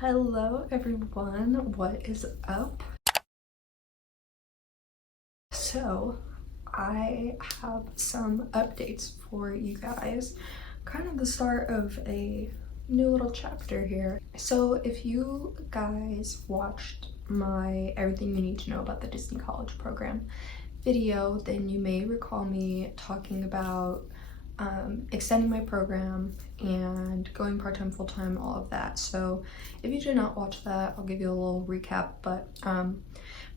Hello everyone, what is up? So I have some updates for you guys, kind of the start of a new little chapter here. So if you guys watched my Everything You Need to Know About the Disney College Program video, then you may recall me talking about extending my program and going part-time, full-time, all of that. So if you did not watch that, I'll give you a little recap, but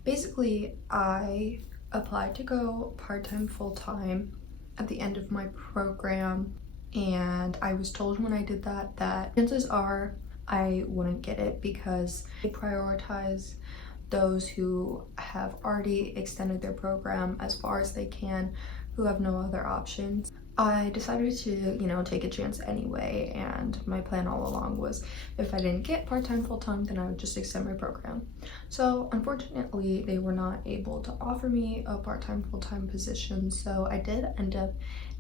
basically I applied to go part-time, full-time at the end of my program, and I was told when I did that chances are I wouldn't get it because they prioritize those who have already extended their program as far as they can, who have no other options. I decided to, take a chance anyway, and my plan all along was if I didn't get part-time, full-time, then I would just extend my program. So unfortunately, they were not able to offer me a part-time, full-time position, so I did end up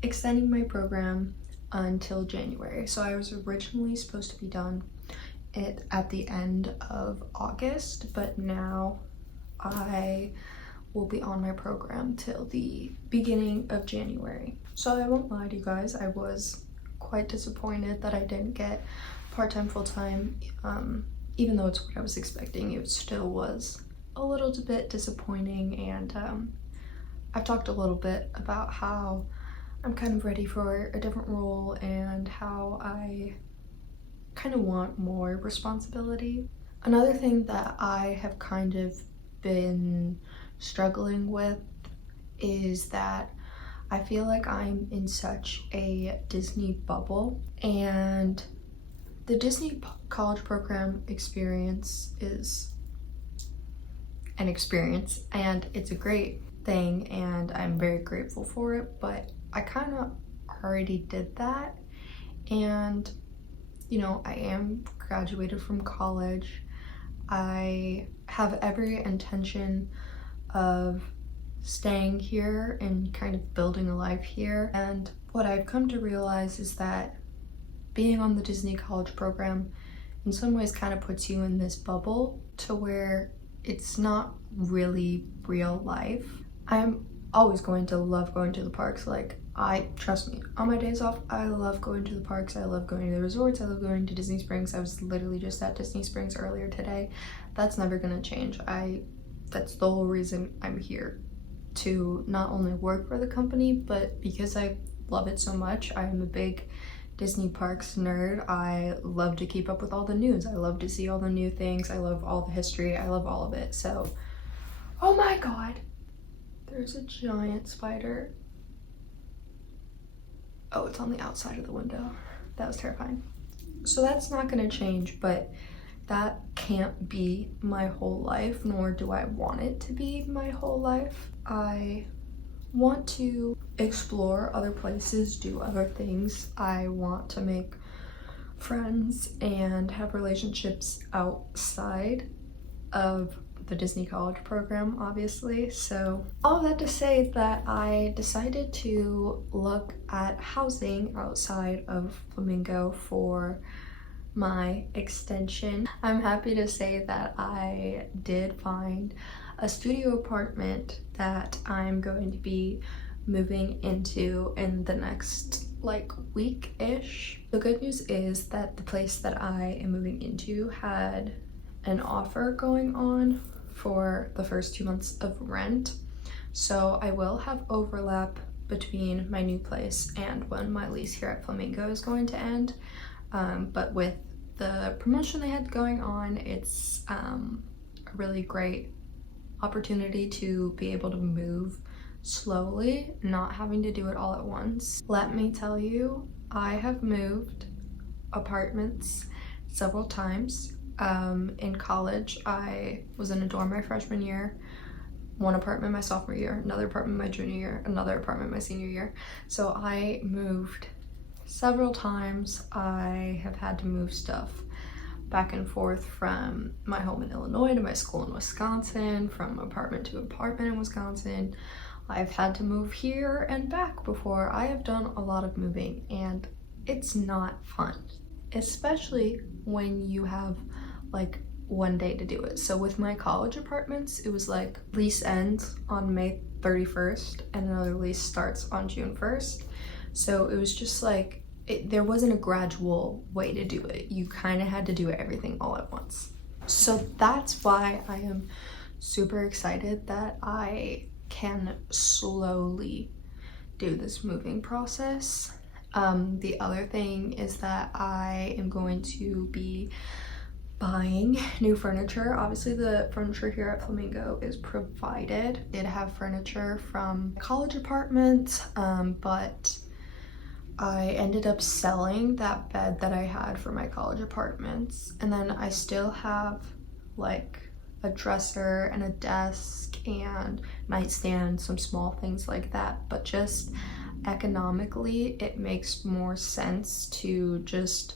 extending my program until January. So I was originally supposed to be done at the end of August, but now I will be on my program till the beginning of January. So I won't lie to you guys, I was quite disappointed that I didn't get part-time, full-time. Even though it's what I was expecting, it still was a little bit disappointing, and I've talked a little bit about how I'm kind of ready for a different role and how I kind of want more responsibility. Another thing that I have kind of been struggling with is that I feel like I'm in such a Disney bubble, and the Disney college program experience is an experience and it's a great thing and I'm very grateful for it, but I kind of already did that, and I am graduated from college. I have every intention of staying here and kind of building a life here. And what I've come to realize is that being on the Disney college program in some ways kind of puts you in this bubble to where it's not really real life. I'm always going to love going to the parks. Trust me, on my days off, I love going to the parks, I love going to the resorts, I love going to Disney Springs. I was literally just at Disney Springs earlier today. That's never gonna change. That's the whole reason I'm here, to not only work for the company, but because I love it so much. I'm a big Disney parks nerd. I love to keep up with all the news. I love to see all the new things. I love all the history. I love all of it. So, oh my god, there's a giant spider. Oh, it's on the outside of the window. That was terrifying. So that's not gonna change, but that can't be my whole life, nor do I want it to be my whole life. I want to explore other places, do other things. I want to make friends and have relationships outside of the Disney college program, obviously. So all that to say that I decided to look at housing outside of Flamingo for my extension. I'm happy to say that I did find a studio apartment that I'm going to be moving into in the next week-ish. The good news is that the place that I am moving into had an offer going on for the first 2 months of rent, so I will have overlap between my new place and when my lease here at Flamingo is going to end. But with the promotion they had going on, it's a really great opportunity to be able to move slowly, not having to do it all at once. Let me tell you, I have moved apartments several times. In college, I was in a dorm my freshman year, one apartment my sophomore year, another apartment my junior year, another apartment my senior year. So I moved several times. I have had to move stuff back and forth from my home in Illinois to my school in Wisconsin, from apartment to apartment in Wisconsin. I've had to move here and back before. I have done a lot of moving, and it's not fun, especially when you have like one day to do it. So with my college apartments, it was like lease ends on May 31st and another lease starts on June 1st. So it was just like, there wasn't a gradual way to do it. You kind of had to do everything all at once. So that's why I am super excited that I can slowly do this moving process. The other thing is that I am going to be buying new furniture. Obviously the furniture here at Flamingo is provided. I did have furniture from college apartments, but I ended up selling that bed that I had for my college apartments, and then I still have like a dresser and a desk and nightstand, some small things like that, but just economically it makes more sense to just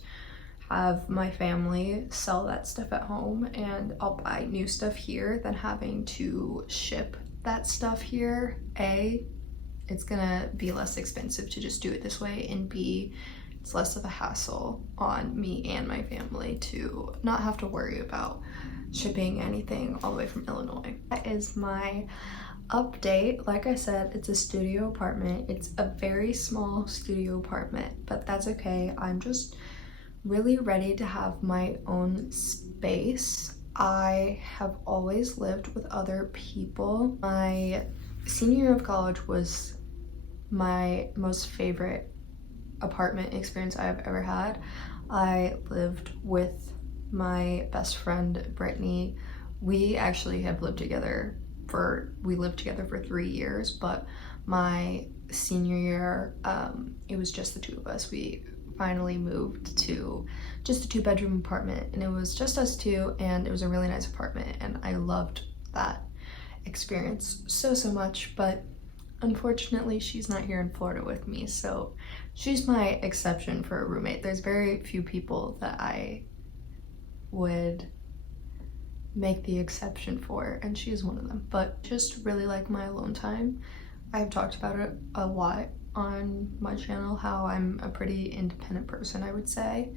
have my family sell that stuff at home and I'll buy new stuff here than having to ship that stuff here. A, it's gonna be less expensive to just do it this way, and B, it's less of a hassle on me and my family to not have to worry about shipping anything all the way from Illinois. That is my update. Like I said, it's a studio apartment. It's a very small studio apartment, but that's okay. I'm just really ready to have my own space. I have always lived with other people. My senior year of college was my most favorite apartment experience I've ever had. I lived with my best friend Brittany. We actually have lived together for 3 years, but my senior year, it was just the two of us. We finally moved to just a 2-bedroom apartment, and it was just us two, and it was a really nice apartment, and I loved that experience so much. But unfortunately she's not here in Florida with me, so she's my exception for a roommate. There's very few people that I would make the exception for, and she's one of them. But just really like my alone time. I've talked about it a lot on my channel, how I'm a pretty independent person, I would say,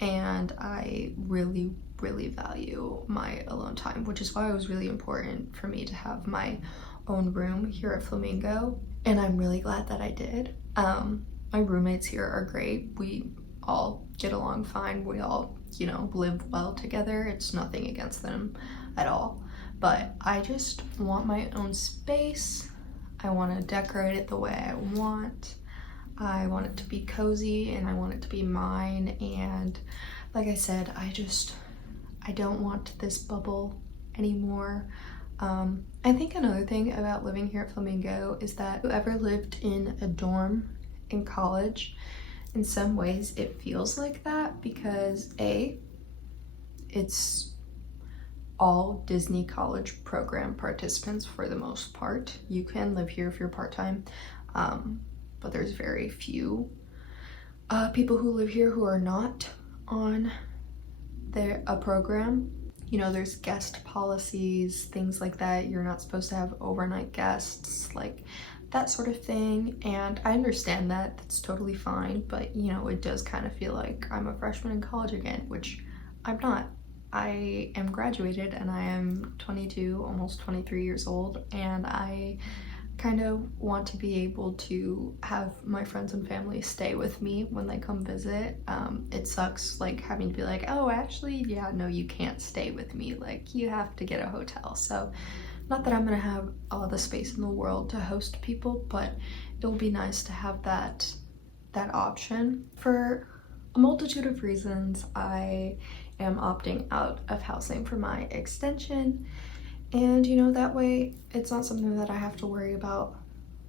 and I really value my alone time, which is why it was really important for me to have my own room here at Flamingo, and I'm really glad that I did. My roommates here are great. We all get along fine. We all, you know, live well together. It's nothing against them at all, but I just want my own space. I want to decorate it the way I want. I want it to be cozy and I want it to be mine, and like I said, I don't want this bubble anymore. I think another thing about living here at Flamingo is that whoever lived in a dorm in college, in some ways it feels like that, because A, it's all Disney college program participants for the most part. You can live here if you're part-time, but there's very few people who live here who are not on a program. You know, there's guest policies, things like that. You're not supposed to have overnight guests, like that sort of thing. And I understand that, that's totally fine, but you know, it does kind of feel like I'm a freshman in college again, which I'm not. I am graduated and I am 22, almost 23 years old, and I kind of want to be able to have my friends and family stay with me when they come visit. It sucks like having to be like, oh, actually, yeah, no, you can't stay with me. Like, you have to get a hotel. So not that I'm gonna have all the space in the world to host people, but it will be nice to have that option. For a multitude of reasons, I am opting out of housing for my extension, and you know, that way it's not something that I have to worry about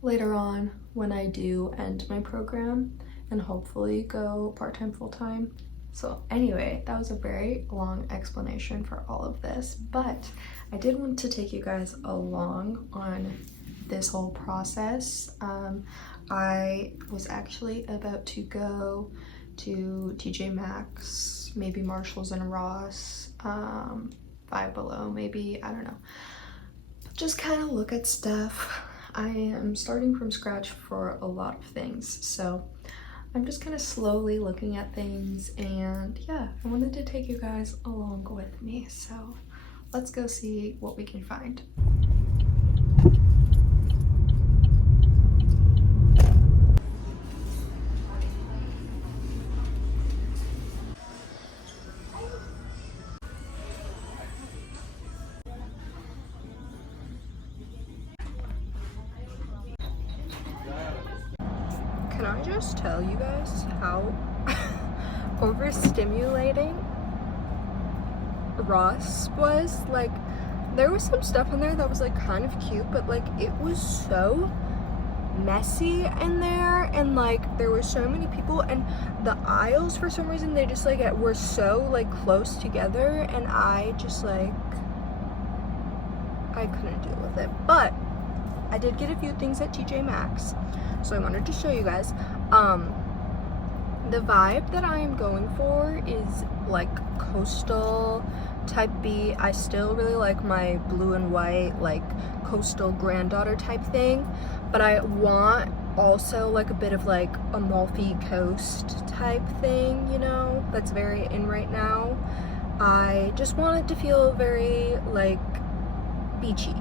later on when I do end my program and hopefully go part-time, full-time. So anyway, that was a very long explanation for all of this, but I did want to take you guys along on this whole process. I was actually about to go to TJ Maxx, maybe Marshalls and Ross, Five Below maybe, I don't know. Just kind of look at stuff. I am starting from scratch for a lot of things, so I'm just kind of slowly looking at things, and yeah, I wanted to take you guys along with me. So let's go see what we can find. Can I just tell you guys how overstimulating Ross was? Like, there was some stuff in there that was like kind of cute, but like it was so messy in there, and like there were so many people, and the aisles for some reason they just like were so like close together, and I just like I couldn't deal with it. But I did get a few things at TJ Maxx, so I wanted to show you guys. The vibe that I am going for is like coastal type B. I still really like my blue and white, like coastal granddaughter type thing, but I want also like a bit of like Amalfi Coast type thing, you know, that's very in right now. I just want it to feel very like beachy,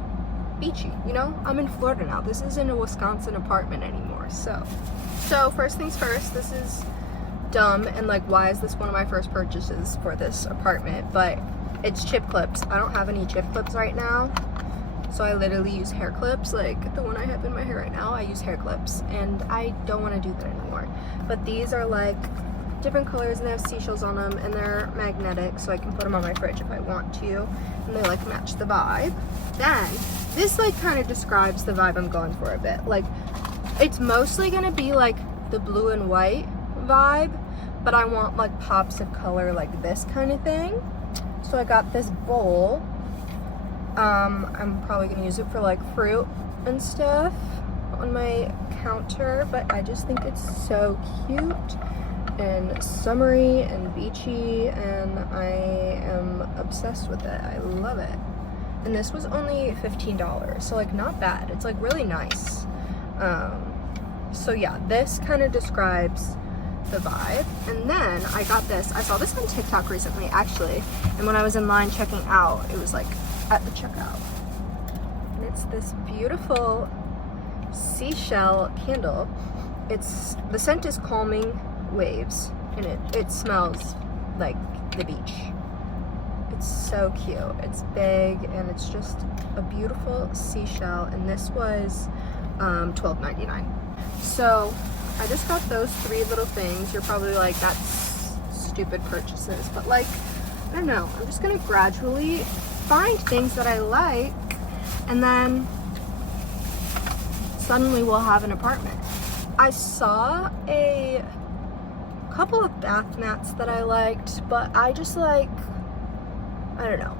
you know? I'm in Florida now. This isn't a Wisconsin apartment anymore. So first things first, this is dumb, and like why is this one of my first purchases for this apartment? But it's chip clips. I don't have any chip clips right now, so I literally use hair clips. Like the one I have in my hair right now, I use hair clips, and I don't want to do that anymore. But these are like different colors, and they have seashells on them, and they're magnetic, so I can put them on my fridge if I want to, and they like match the vibe. Then this like kind of describes the vibe I'm going for a bit. Like it's mostly gonna be like the blue and white vibe, but I want like pops of color, like this kind of thing. So I got this bowl. I'm probably gonna use it for like fruit and stuff on my counter, but I just think it's so cute and summery and beachy, and I am obsessed with it. I love it. And this was only $15, so like not bad. It's like really nice. So yeah, this kind of describes the vibe. And then I got this. I saw this on TikTok recently, actually, and when I was in line checking out, it was like at the checkout. And it's this beautiful seashell candle. The scent is Calming Waves, and it smells like the beach. It's so cute. It's big, and it's just a beautiful seashell, and this was $12.99. So I just got those 3 little things. You're probably like, that's stupid purchases, but like, I don't know, I'm just gonna gradually find things that I like, and then suddenly we'll have an apartment. I saw a couple of bath mats that I liked, but I just like, I don't know,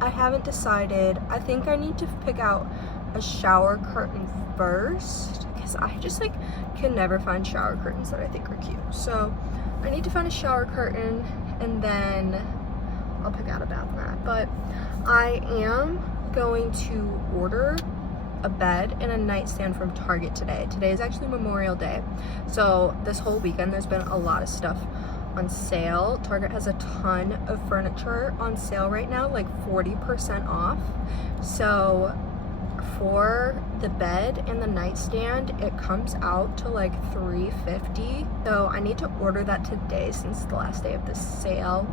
I haven't decided. I think I need to pick out a shower curtain first, because I just like can never find shower curtains that I think are cute. So I need to find a shower curtain, and then I'll pick out a bath mat. But I am going to order a bed and a nightstand from Target today. Today is actually Memorial Day, so this whole weekend there's been a lot of stuff on sale. Target has a ton of furniture on sale right now, like 40% off. So for the bed and the nightstand, it comes out to like $350. So I need to order that today since the last day of the sale.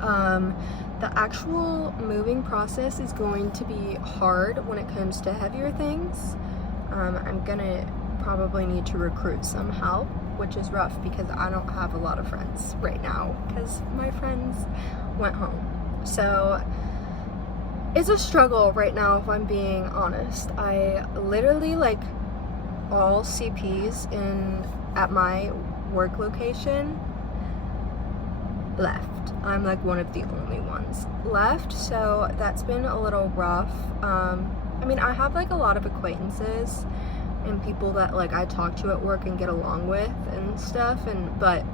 The actual moving process is going to be hard when it comes to heavier things. I'm gonna probably need to recruit some help, which is rough because I don't have a lot of friends right now because my friends went home. So it's a struggle right now, if I'm being honest. I literally, like, all CPs at my work location left. I'm like one of the only ones left, so that's been a little rough. I mean, I have like a lot of acquaintances and people that like I talk to at work and get along with and stuff, but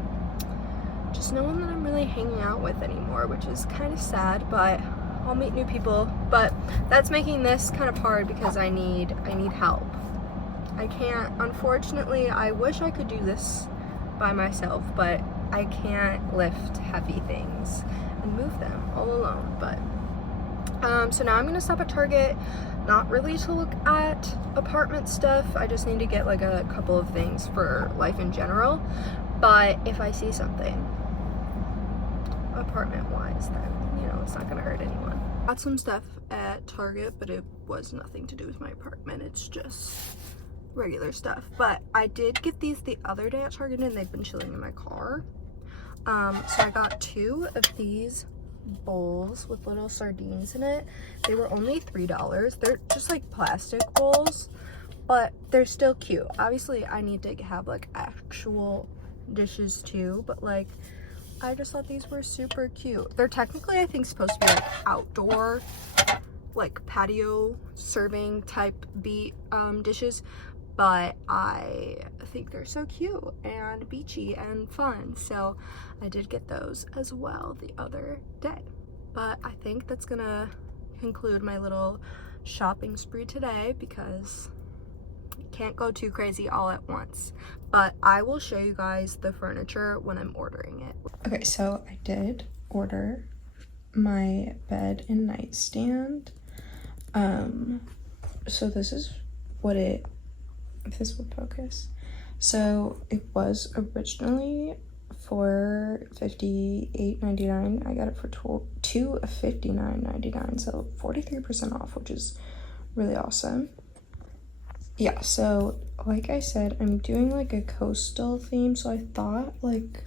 just no one that I'm really hanging out with anymore, which is kind of sad, but I'll meet new people. But that's making this kind of hard because I need help. I can't, unfortunately. I wish I could do this by myself, but I can't lift heavy things and move them all alone. But so now I'm gonna stop at Target, not really to look at apartment stuff. I just need to get like a couple of things for life in general. But if I see something apartment wise, then you know it's not gonna hurt anyone. Got some stuff at Target, but it was nothing to do with my apartment. It's just regular stuff. But I did get these the other day at Target and they've been chilling in my car. So I got 2 of these bowls with little sardines in it. They were only $3. They're just like plastic bowls, but they're still cute. Obviously I need to have like actual dishes too, but like I just thought these were super cute. They're technically I think supposed to be like outdoor, like patio serving type dishes, but I think they're so cute and beachy and fun, so I did get those as well the other day. But I think that's gonna conclude my little shopping spree today because you can't go too crazy all at once. But I will show you guys the furniture when I'm ordering it. Okay, so I did order my bed and nightstand. So this is what it, if this would focus. So it was originally for $58.99. I got it for two of $59.99, so 43% off, which is really awesome. Yeah, so like I said, I'm doing like a coastal theme, so I thought like,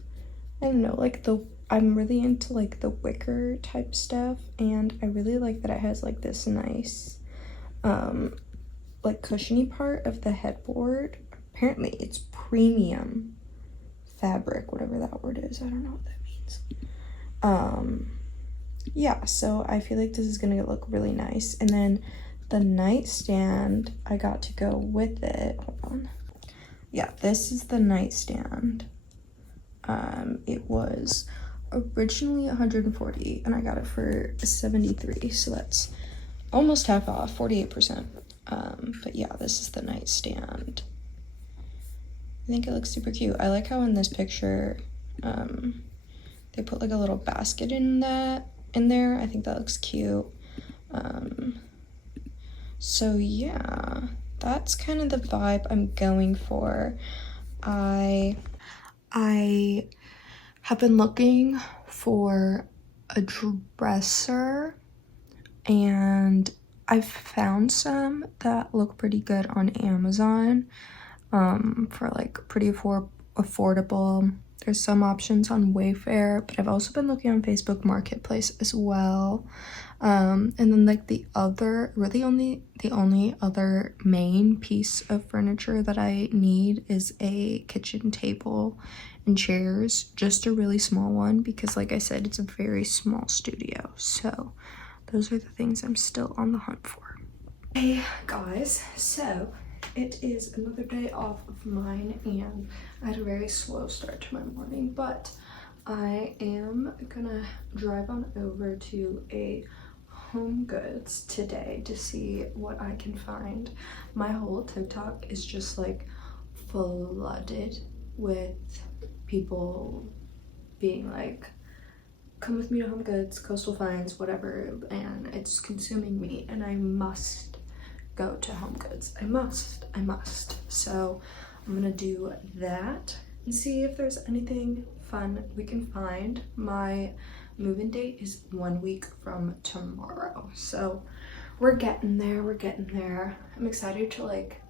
I don't know, like I'm really into like the wicker type stuff, and I really like that it has like this nice like cushiony part of the headboard. Apparently it's premium fabric, whatever that word is. I don't know what that means. Yeah, so I feel like this is gonna look really nice. And then the nightstand I got to go with it. Hold on. Yeah, this is the nightstand. It was originally $140 and I got it for $73, so that's almost half off, 48%. But yeah, this is the nightstand. I think it looks super cute. I like how in this picture they put like a little basket in there. I think that looks cute. So yeah, that's kind of the vibe I'm going for. I have been looking for a dresser, and I've found some that look pretty good on Amazon for like pretty affordable. There's some options on Wayfair, but I've also been looking on Facebook Marketplace as well. And then like the only other main piece of furniture that I need is a kitchen table and chairs, just a really small one, because like I said, it's a very small studio. So those are the things I'm still on the hunt for. Hey guys, so it is another day off of mine, and I had a very slow start to my morning, but I am gonna drive on over to a Home Goods today to see what I can find. My whole TikTok is just like flooded with people being like, come with me to Home Goods, Coastal Finds, whatever, and it's consuming me, and I must go to Home Goods. I must. So I'm gonna do that and see if there's anything fun we can find. My move-in date is 1 week from tomorrow, so we're getting there. I'm excited to like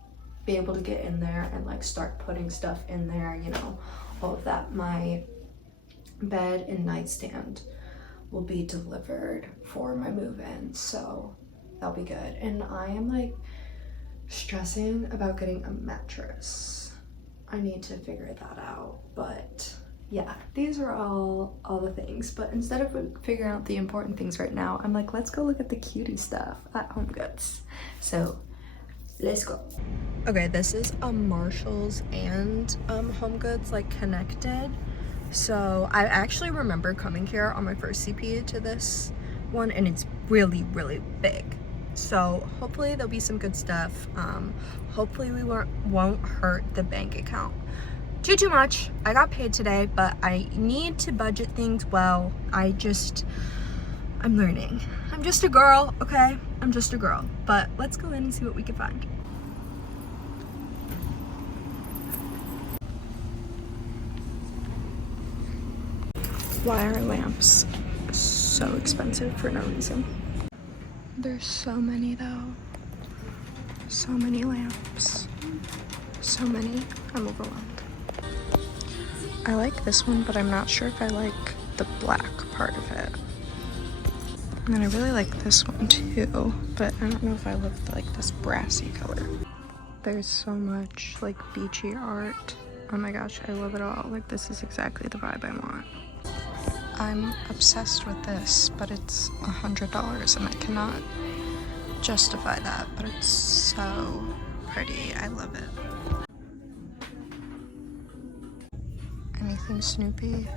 be able to get in there and like start putting stuff in there, you know, all of that. My bed and nightstand will be delivered for my move-in, so that'll be good. And I am like stressing about getting a mattress. I need to figure that out, but yeah, these are all the things. But instead of figuring out the important things right now, I'm like, let's go look at the cutie stuff at Home Goods. So let's go. Okay, this is a Marshall's and Home Goods like connected. So I actually remember coming here on my first CP to this one, and it's really, really big. So hopefully there'll be some good stuff. Hopefully we won't hurt the bank account. too much. I got paid today, but I need to budget things well. I'm learning. I'm just a girl, okay? I'm just a girl. But let's go in and see what we can find. Why are lamps so expensive for no reason? There's so many though. So many lamps. So many. I'm overwhelmed. I like this one, but I'm not sure if I like the black part of it. And then I really like this one too, but I don't know if I love like this brassy color. There's so much like beachy art. Oh my gosh, I love it all. Like this is exactly the vibe I want. I'm obsessed with this, but it's $100 and I cannot justify that, but it's so pretty. I love it. Anything Snoopy,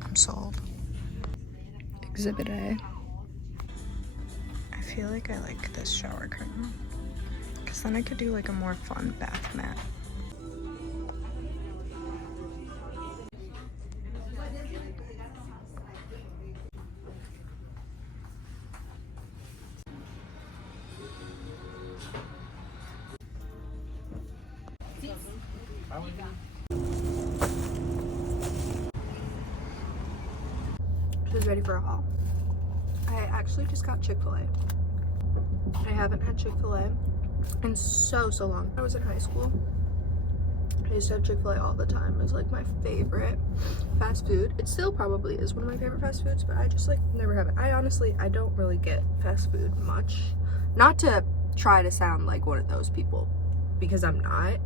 I'm sold. Exhibit A. I feel like I like this shower curtain, because then I could do like a more fun bath mat. She's ready for a haul. I actually just got Chick-fil-A. I haven't had Chick-fil-A in so long. I was in high school. I used to have Chick-fil-A all the time. It was like my favorite fast food. It still probably is one of my favorite fast foods, but I just like never have it. I don't really get fast food much. Not to try to sound like one of those people, because I'm not,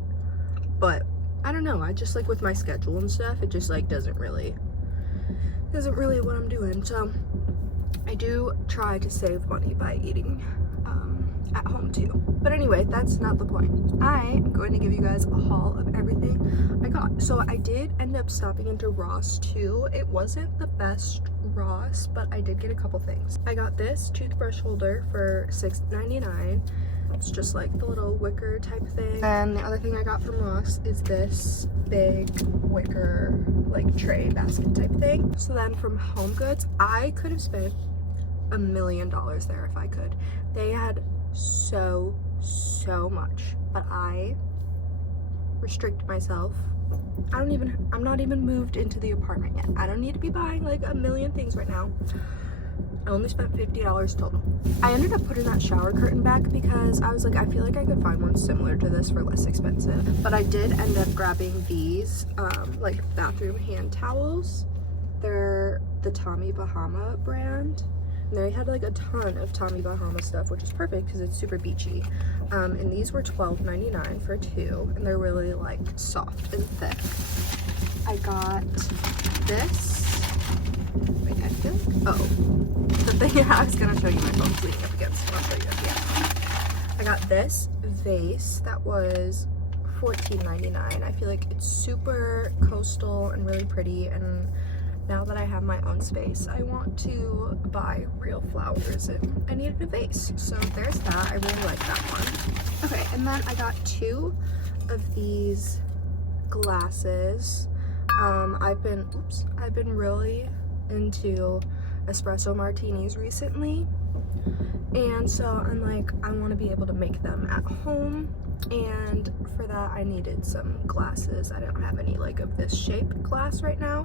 but I don't know. I just like with my schedule and stuff, it just like isn't really what I'm doing. So I do try to save money by eating at home too. But anyway, that's not the point. I am going to give you guys a haul of everything I got. So I did end up stopping into Ross too. It wasn't the best Ross, but I did get a couple things. I got this toothbrush holder for $6.99. It's just like the little wicker type thing. And the other thing I got from Ross is this big wicker like tray basket type thing. So then from Home Goods, I could have spent $1 million there if I could. They had so much, but I restrict myself. I'm not even moved into the apartment yet. I don't need to be buying like a million things right now. I only spent $50 total. I ended up putting that shower curtain back because I was like, I feel like I could find one similar to this for less expensive. But I did end up grabbing these like bathroom hand towels. They're the Tommy Bahama brand. And they had like a ton of Tommy Bahama stuff, which is perfect because it's super beachy. And these were $12.99 for two, and they're really like soft and thick. I got this. Wait, I feel like, oh, the thing I was gonna show you my phone's leaning up against. I'll show you. Yeah, I got this vase that was $14.99. I feel like it's super coastal and really pretty, and now that I have my own space, I want to buy real flowers and I needed a vase. So there's that. I really like that one. Okay, and then I got two of these glasses. I've been really into espresso martinis recently, and so I'm like, I want to be able to make them at home, and for that I needed some glasses. I don't have any like of this shape glass right now,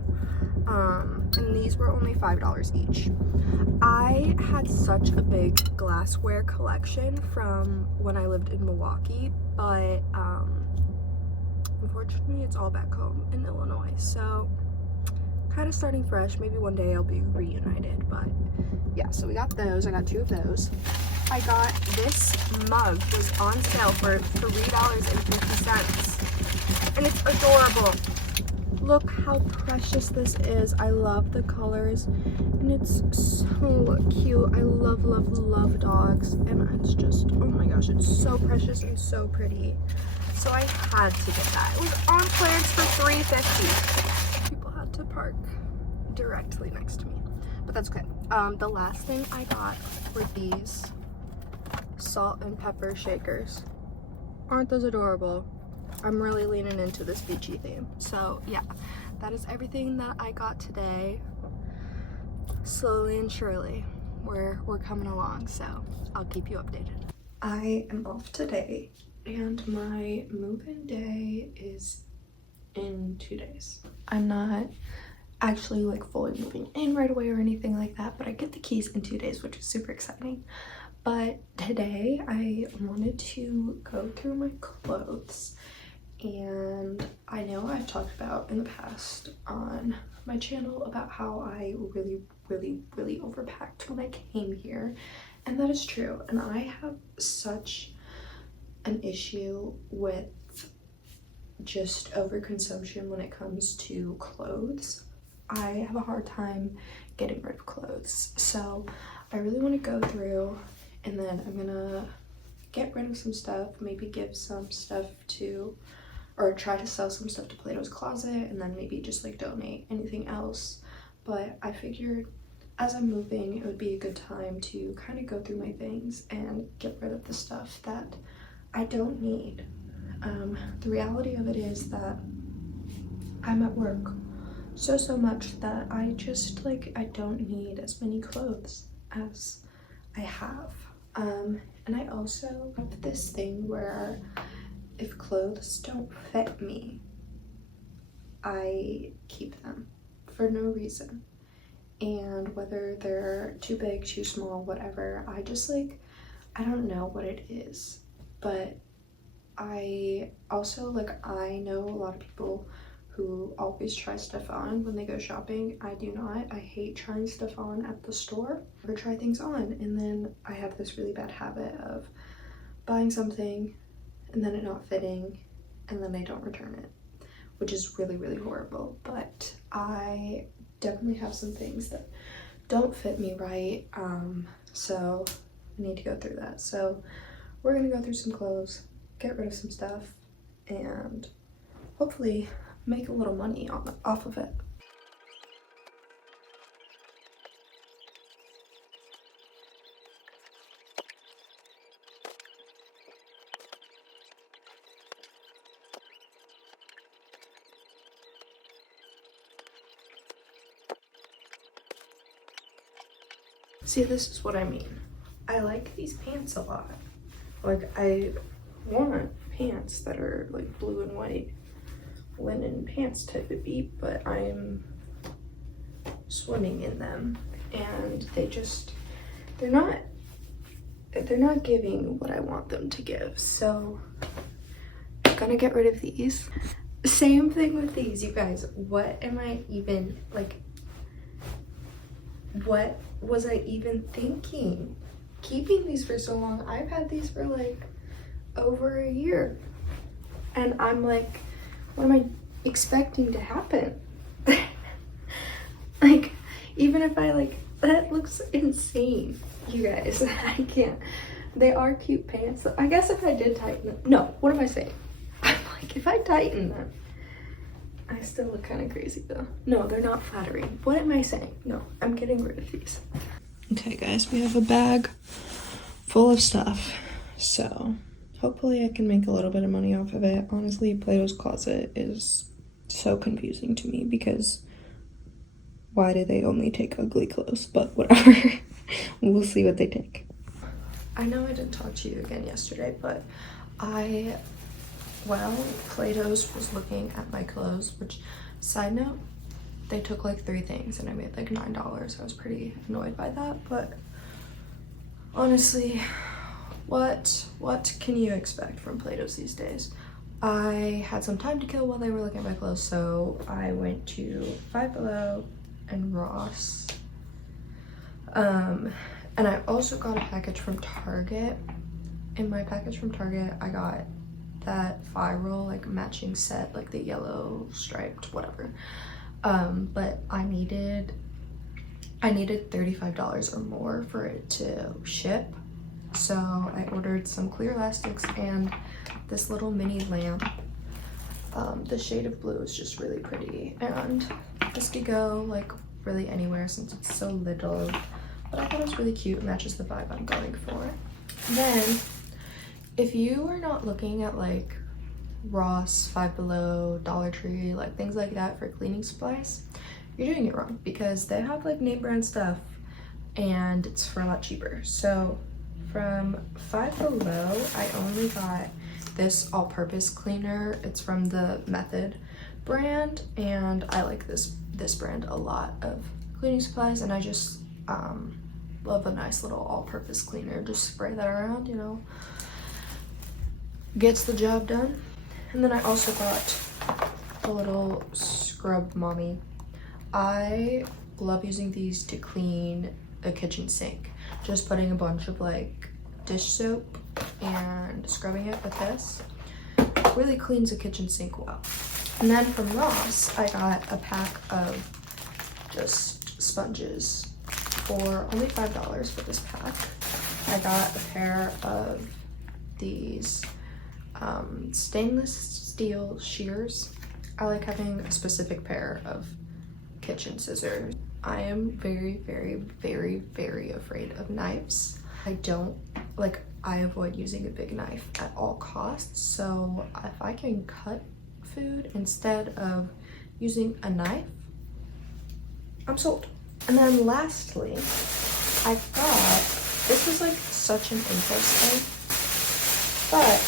and these were only $5 each. I had such a big glassware collection from when I lived in Milwaukee, but unfortunately it's all back home in Illinois, so kind of starting fresh. Maybe one day I'll be reunited, but yeah, so we got those. I got two of those. I got this mug, was on sale for $3.50, and it's adorable. Look how precious this is. I love the colors, and it's so cute. I love dogs, and it's just, oh my gosh, it's so precious and so pretty. So I had to get that. It was on clearance for $3.50. People had to park directly next to me, but that's okay. The last thing I got were these salt and pepper shakers. Aren't those adorable? I'm really leaning into this beachy theme. So yeah, that is everything that I got today. Slowly and surely, we're coming along, so I'll keep you updated. I am off today, and my move-in day is in 2 days. I'm not actually like fully moving in right away or anything like that, but I get the keys in 2 days, which is super exciting. But today I wanted to go through my clothes, and I know I've talked about in the past on my channel about how I really overpacked when I came here, and that is true. And I have such an issue with just overconsumption when it comes to clothes. I have a hard time getting rid of clothes, so I really want to go through, and then I'm gonna get rid of some stuff, maybe give some stuff to, or try to sell some stuff to Plato's Closet, and then maybe just like donate anything else. But I figured as I'm moving, it would be a good time to kind of go through my things and get rid of the stuff that I don't need. The reality of it is that I'm at work so much that I just like, I don't need as many clothes as I have. And I also have this thing where if clothes don't fit me, I keep them for no reason. And whether they're too big, too small, whatever, I just like, I don't know what it is. But I also like, I know a lot of people who always try stuff on when they go shopping. I do not. I hate trying stuff on at the store or try things on, and then I have this really bad habit of buying something and then it not fitting, and then I don't return it, which is really horrible. But I definitely have some things that don't fit me right, so I need to go through that. So we're gonna go through some clothes, get rid of some stuff, and hopefully make a little money off of it. See, this is what I mean. I like these pants a lot. Like, I want pants that are like blue and white, linen pants type of beat, but I'm swimming in them, and they're not giving what I want them to give. So I'm gonna get rid of these. Same thing with these, you guys. What am I even like, what was I even thinking keeping these for so long? I've had these for like over a year, and I'm like, what am I expecting to happen? Like, even if I like, that looks insane, you guys. I can't. They are cute pants. I guess if I did tighten them, no, what am I saying? I'm like, if I tighten them, I still look kind of crazy though. No, they're not flattering. What am I saying? No, I'm getting rid of these. Okay guys, we have a bag full of stuff, so hopefully I can make a little bit of money off of it. Honestly, Plato's Closet is so confusing to me, because why do they only take ugly clothes? But whatever. We'll see what they take. I know I didn't talk to you again yesterday, but while Plato's was looking at my clothes, which, side note, they took like 3 things and I made like $9. I was pretty annoyed by that, but honestly, what can you expect from Plato's these days? I had some time to kill while they were looking at my clothes, so I went to Five Below and Ross. And I also got a package from Target. In my package from Target, I got that viral like matching set, like the yellow striped whatever, but I needed $35 or more for it to ship, so I ordered some clear elastics and this little mini lamp. The shade of blue is just really pretty, and this could go like really anywhere since it's so little, but I thought it was really cute. It matches the vibe I'm going for. Then if you are not looking at like Ross, Five Below, Dollar Tree, like things like that for cleaning supplies, you're doing it wrong, because they have like name brand stuff and it's for a lot cheaper. So from Five Below, I only got this all-purpose cleaner. It's from the Method brand, and I like this brand a lot of cleaning supplies, and I just love a nice little all-purpose cleaner. Just spray that around, you know, gets the job done. And then I also got a little scrub mommy. I love using these to clean a kitchen sink. Just putting a bunch of like dish soap and scrubbing it with this really cleans a kitchen sink well. And then from Ross, I got a pack of just sponges for only $5 for this pack. I got a pair of these stainless steel shears. I like having a specific pair of kitchen scissors. I am very, very, very, very afraid of knives. I avoid using a big knife at all costs. So if I can cut food instead of using a knife, I'm sold. And then lastly, I thought this was like such an impulse thing, but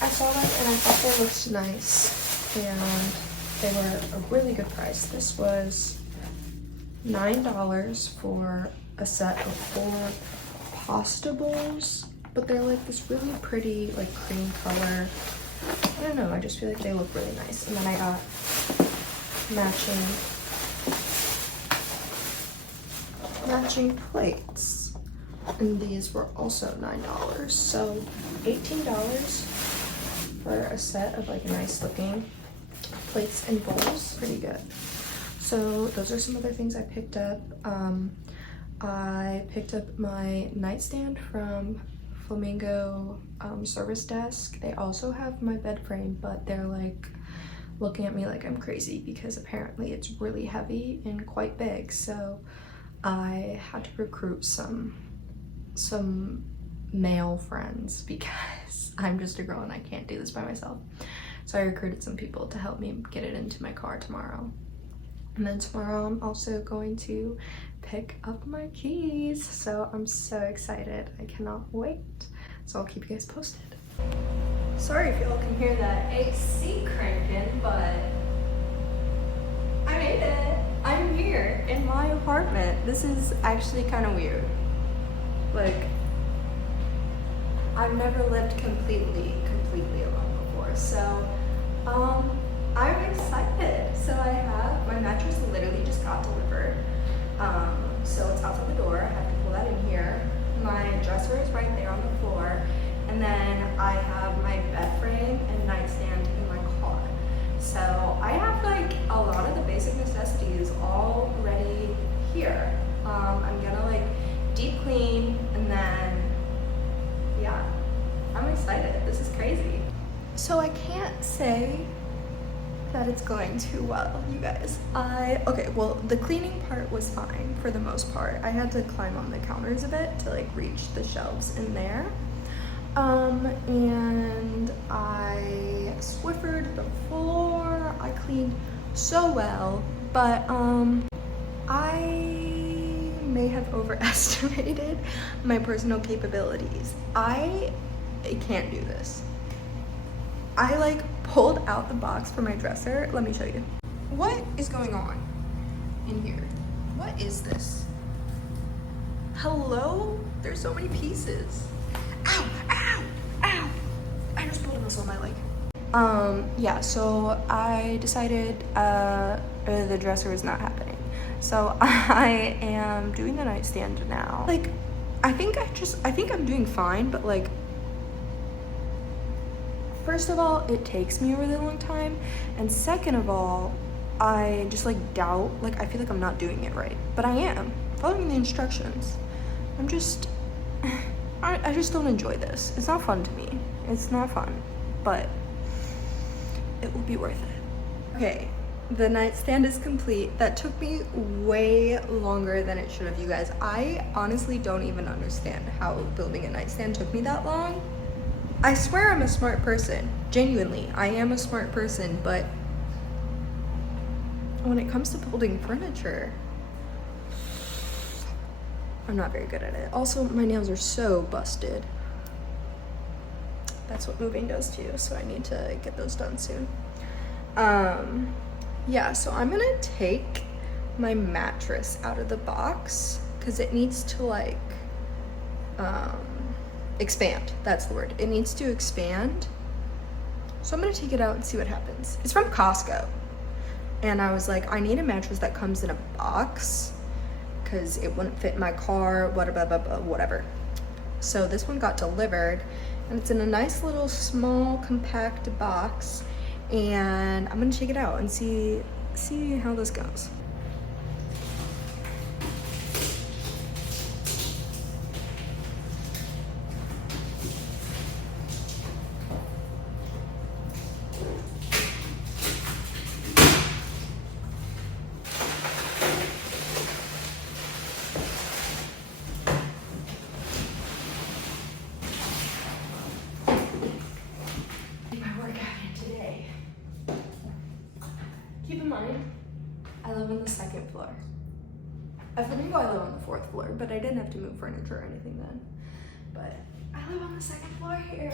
I saw that and I thought they looked nice and they were a really good price. This was $9 for a set of 4 pasta bowls, but they're like this really pretty like cream color. I don't know, I just feel like they look really nice. And then I got matching plates, and these were also $9, so $18 for a set of like nice looking plates and bowls. Pretty good. So those are some other things I picked up. I picked up my nightstand from Flamingo service desk. They also have my bed frame, but they're like looking at me like I'm crazy because apparently it's really heavy and quite big. So I had to recruit some male friends because I'm just a girl and I can't do this by myself. So I recruited some people to help me get it into my car tomorrow. And then tomorrow I'm also going to pick up my keys. So I'm so excited. I cannot wait. So I'll keep you guys posted. Sorry if y'all can hear that AC cranking, but I made it. I'm here in my apartment. This is actually kind of weird. Like, I've never lived completely alone before. So, I'm excited. So I have, my mattress literally just got delivered. So it's outside the door. I have to pull that in here. My dresser is right there on the floor. And then I have my bed frame and nightstand in my car. So I have like a lot of the basic necessities already here. I'm gonna like deep clean and then, yeah, I'm excited. This is crazy. So I can't say that it's going too well, you guys. Okay, well, the cleaning part was fine for the most part. I had to climb on the counters a bit to like reach the shelves in there. And I Swiffered the floor. I cleaned so well, but I may have overestimated my personal capabilities. I can't do this. I like pulled out the box for my dresser. Let me show you. What is going on in here? What is this? Hello? There's so many pieces. Ow, ow, ow. I just pulled a muscle on my leg. Yeah, so I decided the dresser is not happening. So I am doing the nightstand now. Like, I think I'm doing fine, but like, first of all, it takes me a really long time. And second of all, I just like doubt, like I feel like I'm not doing it right. But I am following the instructions. I just don't enjoy this. It's not fun to me. It's not fun, but it will be worth it. Okay, the nightstand is complete. That took me way longer than it should have, you guys. I honestly don't even understand how building a nightstand took me that long. I swear I'm a smart person. Genuinely, I am a smart person, but when it comes to building furniture, I'm not very good at it. Also, my nails are so busted. That's what moving does to you, so I need to get those done soon. Yeah, so I'm gonna take my mattress out of the box because it needs to like expand. That's the word. It needs to expand. So I'm gonna take it out and see what happens. It's from Costco. And I was like, I need a mattress that comes in a box because it wouldn't fit in my car, whatever. So this one got delivered and it's in a nice little small compact box, and I'm gonna check it out and see how this goes. Keep in mind, I live on the 2nd floor. At Flamingo, I live on the 4th floor, but I didn't have to move furniture or anything then. But I live on the 2nd floor here.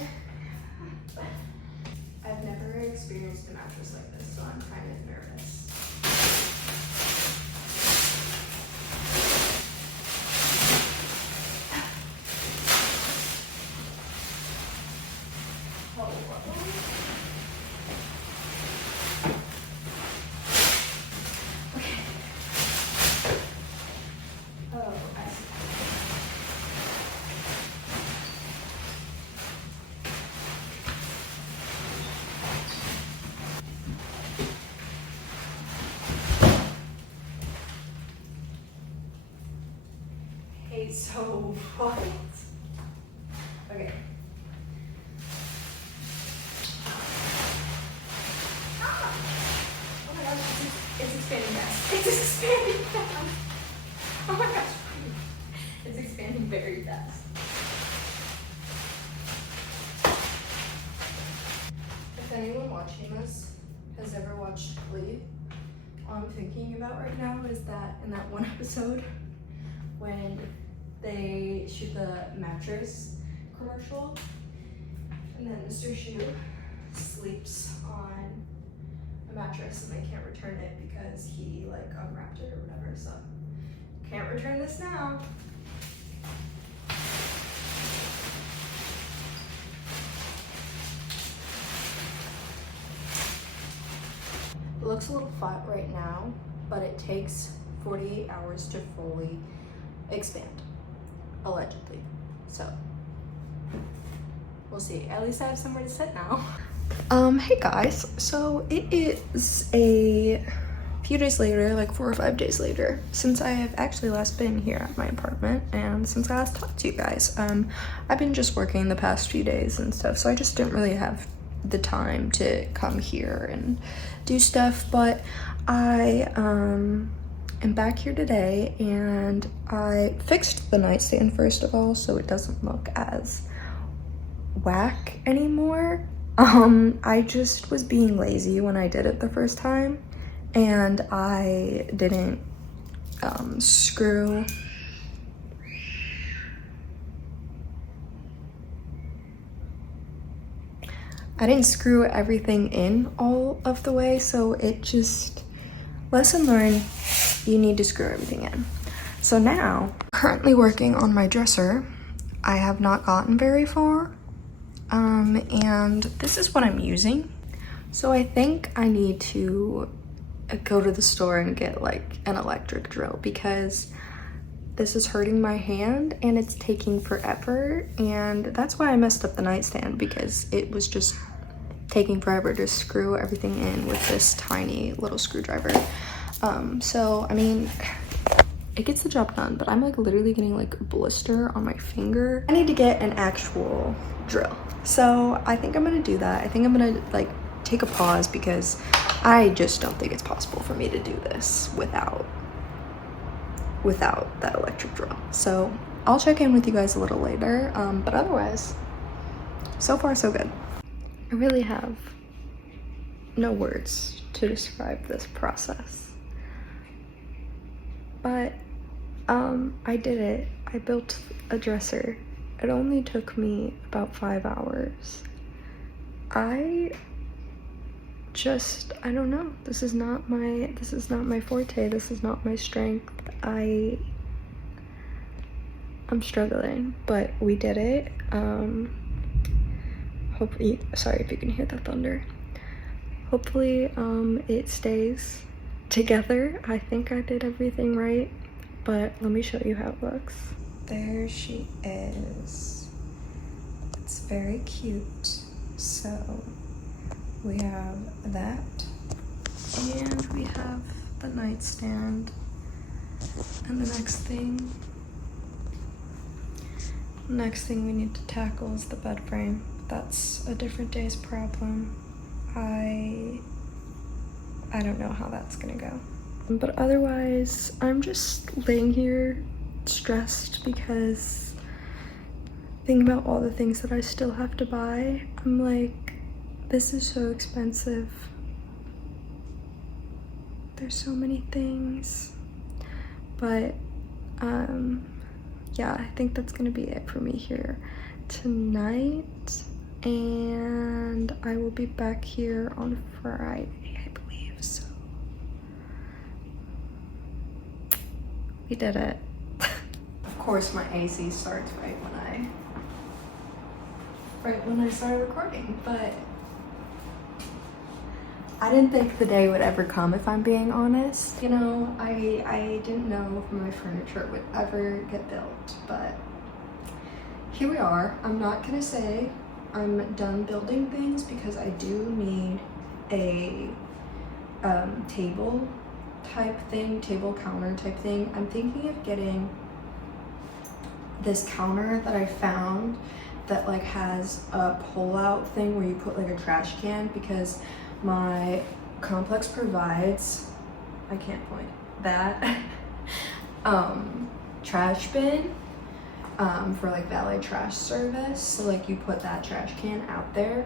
I've never experienced a mattress like this, so I'm kind of nervous. So what? Okay. Ah! Oh my gosh, it's expanding fast. It's expanding fast. Oh my gosh. It's expanding very fast. If anyone watching this has ever watched Glee, all I'm thinking about right now is that in that one episode when they shoot the mattress commercial and then Mr. Shoe sleeps on a mattress and they can't return it because he like unwrapped it or whatever, so can't return this now. It looks a little flat right now, but it takes 48 hours to fully expand. Allegedly. So we'll see. At least I have somewhere to sit now. Hey guys, so it is a few days later, like 4 or 5 days later, since I have actually last been here at my apartment and since I last talked to you guys. I've been just working the past few days and stuff, so I just didn't really have the time to come here and do stuff, but I am back here today and I fixed the nightstand first of all so it doesn't look as whack anymore. I just was being lazy when I did it the first time and I didn't screw everything in all of the way, so it just, lesson learned, you need to screw everything in. So now, currently working on my dresser. I have not gotten very far, and this is what I'm using. So I think I need to go to the store and get like an electric drill because this is hurting my hand and it's taking forever, and that's why I messed up the nightstand, because it was just taking forever to screw everything in with this tiny little screwdriver. So I mean, it gets the job done, but I'm like literally getting like a blister on my finger. I need to get an actual drill, so I think I'm gonna do that. I think I'm gonna like take a pause because I just don't think it's possible for me to do this without that electric drill. So I'll check in with you guys a little later, but otherwise So far, so good. I really have no words to describe this process. But I did it. I built a dresser. It only took me about 5 hours. I don't know. This is not my forte. This is not my strength. I'm struggling, but we did it. Hopefully, sorry if you can hear the thunder. Hopefully, it stays together. I think I did everything right, but let me show you how it looks. There she is. It's very cute. So we have that, and we have the nightstand, and the next thing we need to tackle is the bed frame. That's a different day's problem. I don't know how that's gonna go. But otherwise, I'm just laying here stressed because thinking about all the things that I still have to buy. I'm like, this is so expensive. There's so many things. But yeah, I think that's gonna be it for me here tonight, and I will be back here on Friday, I believe. So we did it. Of course my AC starts right when I started recording, but I didn't think the day would ever come, if I'm being honest. You know, I didn't know if my furniture would ever get built, but here we are. I'm not gonna say I'm done building things because I do need a table counter type thing. I'm thinking of getting this counter that I found that like has a pull-out thing where you put like a trash can, because my complex provides, I can't point, that trash bin for like valet trash service. So like you put that trash can out there,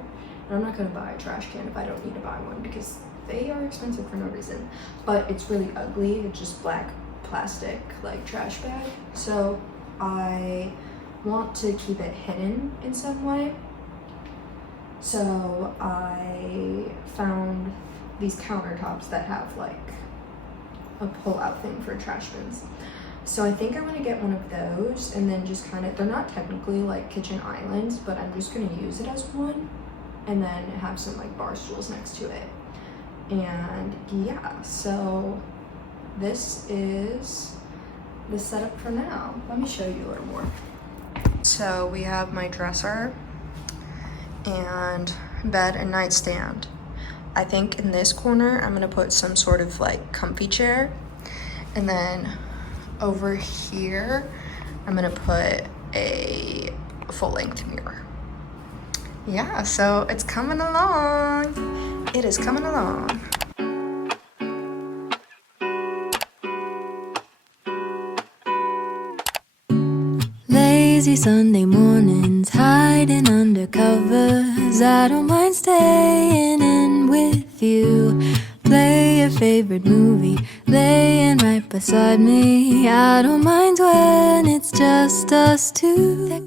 and I'm not gonna buy a trash can if I don't need to buy one because they are expensive for no reason, but it's really ugly. It's just black plastic like trash bag. So I want to keep it hidden in some way. So I found these countertops that have like a pull-out thing for trash bins. So I think I'm gonna get one of those, and then just kind of, they're not technically like kitchen islands, but I'm just gonna use it as one, and then have some like bar stools next to it. And yeah, so this is the setup for now. Let me show you a little more. So we have my dresser and bed and nightstand. I think in this corner I'm gonna put some sort of like comfy chair, and then over here I'm gonna put a full-length mirror. Yeah, so it's coming along. It is coming along. Lazy Sunday mornings, hiding under covers. I don't mind staying in with you. Play your favorite movie, laying right beside me. I don't mind when it's just us two.